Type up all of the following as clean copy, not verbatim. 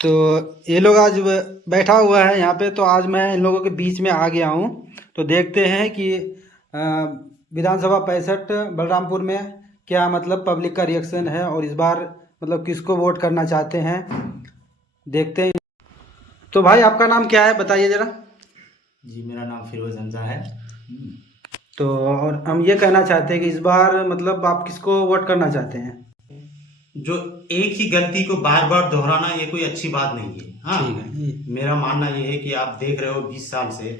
तो ये लोग आज बैठा हुआ है यहाँ पे, तो आज मैं इन लोगों के बीच में आ गया हूँ। तो देखते हैं कि विधानसभा 65 बलरामपुर में क्या मतलब पब्लिक का रिएक्शन है और इस बार मतलब किसको वोट करना चाहते हैं, देखते हैं। तो भाई आपका नाम क्या है बताइए ज़रा। जी मेरा नाम फिरोज हमजा है। तो और हम ये कहना चाहते हैं कि इस बार मतलब आप किसको वोट करना चाहते हैं। जो एक ही गलती को बार बार दोहराना ये कोई अच्छी बात नहीं है। हाँ, ठीक है। मेरा मानना ये है कि आप देख रहे हो 20 साल से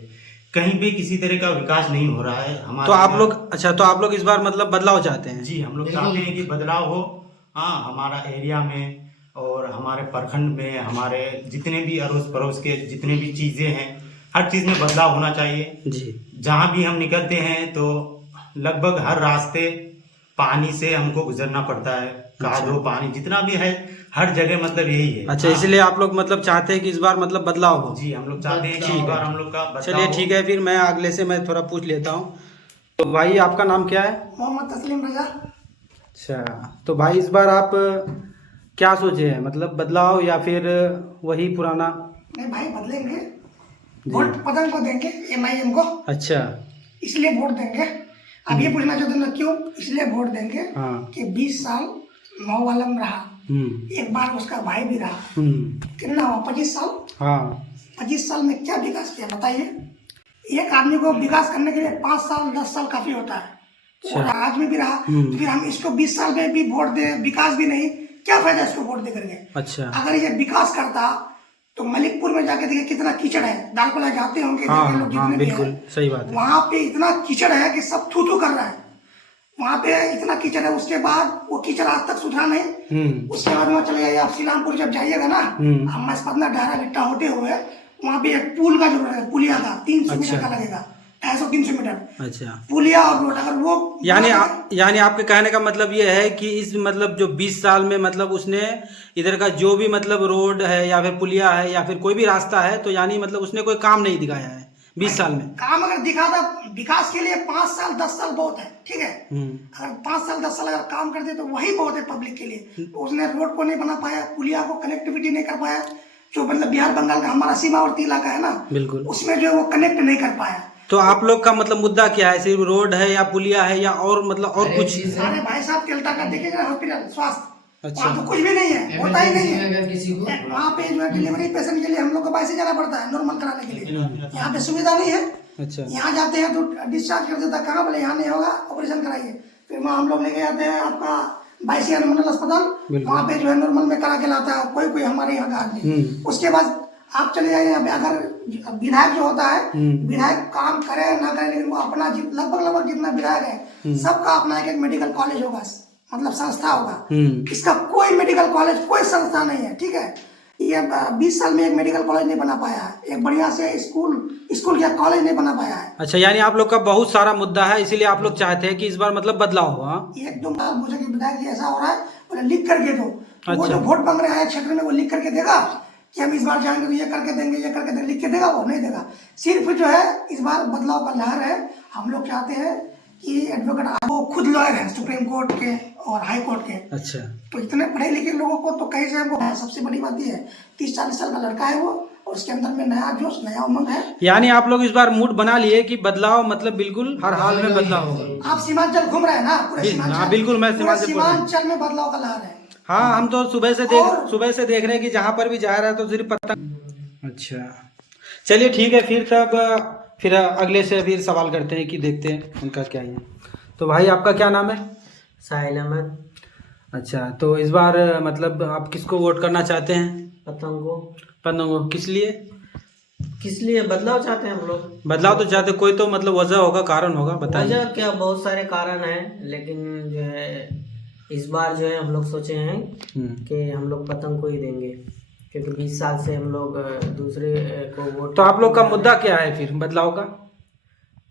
कहीं भी किसी तरह का विकास नहीं हो रहा है हमारे। तो आप लोग तो आप लोग इस बार मतलब बदलाव चाहते हैं। जी हम लोग चाहते हैं कि बदलाव हो। हाँ, हमारा एरिया में और हमारे प्रखंड में हमारे जितने भी अड़ोस पड़ोस के जितने भी चीज़ें हैं हर चीज़ में बदलाव होना चाहिए। जी जहाँ भी हम निकलते हैं तो लगभग हर रास्ते पानी से हमको गुजरना पड़ता है। कादो पानी जितना भी है हर जगह मतलब यही है। अच्छा, इसलिए आप लोग मतलब चाहते हैं कि इस बार मतलब बदलाव हो। जी हम लोग चाहते हैं कि इस बार हम लोग का बदलाव चलिए हो। ठीक है, फिर मैं अगले से मैं थोड़ा पूछ लेता हूँ। तो भाई आपका नाम क्या है। मोहम्मद तस्लीम रजा। अच्छा, तो भाई इस बार आप क्या सोचे हैं, मतलब बदलाव या फिर वही पुराना। नहीं भाई, बदलेंगे। वोट पतंग को देंगे, MIM को। अच्छा, इसलिए वोट देंगे। अब ये पूछना चाहते हैं क्यों इसलिए वोट देंगे। हाँ। कि 20 साल मऊआलम रहा, एक बार उसका भाई भी रहा। कितना हुआ 25 साल। हाँ 25 साल में क्या विकास किया बताइए। एक आदमी को विकास करने के लिए 5 साल 10 साल काफी होता है। और आज में भी रहा, तो फिर हम इसको 20 साल में भी वोट दे, विकास भी नहीं, क्या फायदा इसको वोट दे करके। अच्छा, अगर ये विकास करता तो मलिकपुर में जाके देखिए कितना कीचड़ है। दालकोला जाते होंगे हाँ लोग हाँ जितने भी बिल्कुल हैं, सही बात है। वहां पे इतना कीचड़ है कि सब थू थू कर रहा है। वहां पे इतना कीचड़ है, उसके बाद वो कीचड़ आज तक सुधरा नहीं। उसके बाद वहाँ चले जाइए आप श्रीरामपुर, जब जाइएगा ना हम मसपतना डायरा बिट्टा होते हुए वहाँ पे एक पुल का जरूरत है, पुलिया का 300 मीटर का लगेगा, 250-300 मीटर। अच्छा, पुलिया और रोड अगर वो यानी आपके कहने का मतलब ये है कि इस मतलब जो 20 साल में मतलब उसने इधर का जो भी मतलब रोड है या फिर पुलिया है या फिर कोई भी रास्ता है, तो यानी मतलब उसने कोई काम नहीं दिखाया है 20 साल में। काम अगर दिखाता विकास के लिए 5 साल 10 साल बहुत है, ठीक है। अगर 5 साल 10 साल अगर काम करते तो वही बहुत है पब्लिक के लिए। तो उसने रोड को नहीं बना पाया, पुलिया को कनेक्टिविटी नहीं कर पाया, जो मतलब बिहार बंगाल का हमारा सीमावर्ती इलाका है ना, बिल्कुल, उसमें जो है वो कनेक्ट नहीं कर पाया। तो आप लोग का मतलब मुद्दा क्या है, सिर्फ रोड है या पुलिया है या और मतलब और कुछ। अरे भाई साहब, तेलता का देखिएगा हॉस्पिटल स्वास्थ्य, अच्छा, वहाँ तो कुछ भी नहीं है, होता ही नहीं है किसी को। वहाँ पे जो है डिलीवरी पेशेंट के लिए हम लोग को बाहर से जाना पड़ता है नॉर्मल कराने के लिए। यहाँ पे सुविधा नहीं है। अच्छा, यहाँ जाते हैं तो डिस्चार्ज कर देता, कहाँ बोले यहाँ नहीं होगा ऑपरेशन कराइए, फिर वहाँ हम लोग लेके जाते हैं आपका 22 अनुमंडल अस्पताल, वहाँ पे जो है नॉर्मल में करा के लाता है कोई हमारे यहाँ का आदमी। उसके बाद आप चले जाइए यहाँ पे, अगर विधायक जो होता है, विधायक काम करे ना करे, लेकिन वो अपना लगभग जितना विधायक है सबका अपना एक मेडिकल कॉलेज होगा, मतलब संस्था होगा। इसका कोई मेडिकल कॉलेज कोई संस्था नहीं है, ठीक है। ये 20 साल में एक मेडिकल कॉलेज नहीं बना पाया है, एक बढ़िया से स्कूल या कॉलेज नहीं बना पाया है। अच्छा, यानी आप लोग का बहुत सारा मुद्दा है, इसीलिए आप लोग चाहते हैं कि इस बार मतलब बदलाव हो। एकदम मुझे कि विधायक जी ऐसा हो रहा है, बोले लिख करके दो। वो जो वोट मांग रहे हैं क्षेत्र में वो लिख करके देगा कि हम इस बार जाएंगे तो ये करके देंगे, ये करके देंगे, लिख के देगा, वो नहीं देगा। सिर्फ जो है इस बार बदलाव का लहर है। हम लोग चाहते हैं कि एडवोकेट वो खुद लॉयर है सुप्रीम कोर्ट के और हाई कोर्ट के। अच्छा, तो इतने पढ़े लिखे लोगों को तो कहीं से हमको, सबसे बड़ी बात ये है 30-40 साल का लड़का है वो, और उसके अंदर में नया जोश नया उमंग है। यानी आप लोग इस बार मूड बना लिए कि बदलाव मतलब बिल्कुल हर हाल में बदलाव होगा। आप सीमांचल घूम रहे हैं ना, पूरे सीमांचल। बिल्कुल, मैं सीमांचल में बदलाव का लहर है। हाँ, हम तो सुबह से देख रहे हैं कि जहाँ पर भी जा रहा है तो सिर्फ पता। अच्छा, चलिए ठीक है, फिर अगले से फिर सवाल करते हैं कि देखते हैं उनका क्या है। तो भाई आपका क्या नाम है। साहिल अहमद। अच्छा, तो इस बार मतलब आप किसको वोट करना चाहते हैं। पतंगो। किस लिए। किस लिए बदलाव चाहते हैं हम लोग। बदलाव तो चाहते, कोई तो मतलब वजह होगा, कारण होगा, बताइए। वजह क्या, बहुत सारे कारण हैं, लेकिन जो है इस बार जो है हम लोग सोचे हैं कि हम लोग पतंग को ही देंगे, क्योंकि 20 साल से हम लोग दूसरे को वोट। तो आप लोग का मुद्दा क्या है फिर बदलाव का।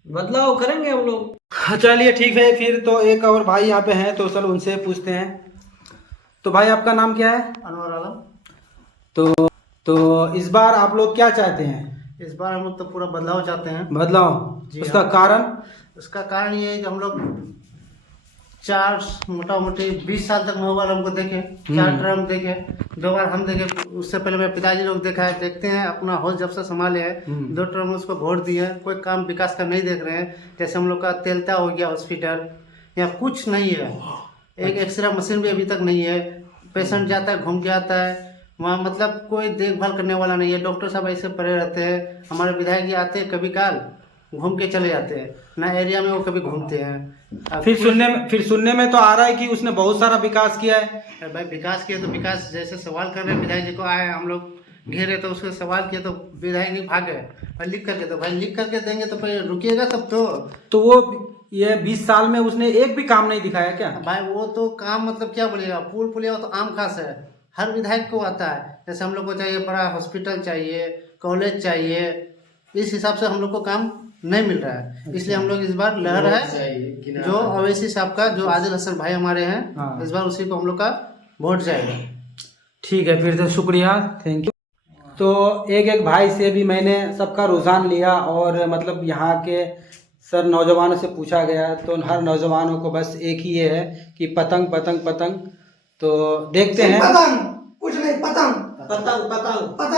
बदलाव करेंगे हम लोग। चलिए ठीक है, फिर तो एक और भाई यहाँ पे हैं, तो चलो उनसे पूछते हैं। तो भाई आपका नाम क्या है। अनवर आलम। तो इस बार आप लोग क्या चाहते हैं। इस बार हम लोग तो पूरा बदलाव चाहते हैं। बदलाव, उसका कारण। उसका कारण ये है कि हम लोग 4 मोटा मोटी 20 साल तक मोबाइल हमको देखे, 4 टर्म देखे, 2 बार हम देखे, उससे पहले मेरे पिताजी लोग देखा है, देखते हैं अपना होश जब से संभाले हैं 2 टर्म उसको वोट दिए हैं, कोई काम विकास का नहीं देख रहे हैं। जैसे हम लोग का तेलता हो गया हॉस्पिटल, यहाँ कुछ नहीं है, एक एक्सरे मशीन भी अभी तक नहीं है, पेशेंट जाता है घूम के आता है, वहाँ मतलब कोई देखभाल करने वाला नहीं है, डॉक्टर साहब ऐसे पड़े रहते हैं। हमारे विधायक जी आते हैं कभी काल घूम के चले जाते हैं, ना एरिया में वो कभी घूमते हैं। फिर सुनने में तो आ रहा है कि उसने बहुत सारा विकास किया है। भाई विकास किया तो विकास जैसे सवाल कर रहे हैं, विधायक जी को आए हम लोग घेरे तो उसको सवाल किया तो विधायक जी भाग गए, भाई लिख करके तो भाई लिख करके देंगे तो फिर रुकिएगा तब तो वो ये 20 साल में उसने एक भी काम नहीं दिखाया क्या? भाई वो तो काम मतलब क्या बोलिएगा, पुल पुलिया तो आम खास है, हर विधायक को आता है। जैसे हम लोग को चाहिए बड़ा हॉस्पिटल चाहिए, कॉलेज चाहिए, इस हिसाब से हम लोग को काम नहीं मिल रहा है। इसलिए हम लोग इस बार लहर है जो अवैसी साहब का, जो आदिल हसन भाई हमारे हैं, इस बार उसी को हम लोग का वोट जाएगा। ठीक है, फिर तो शुक्रिया, थैंक यू। तो एक भाई से भी मैंने सबका रुझान लिया और मतलब यहाँ के सर नौजवानों से पूछा गया तो हर नौजवानों को बस एक ही ये है कि पतंग पतंग पतंग। तो देखते हैं, पतंग कुछ नहीं, पतंग पतंग पतंग पतंग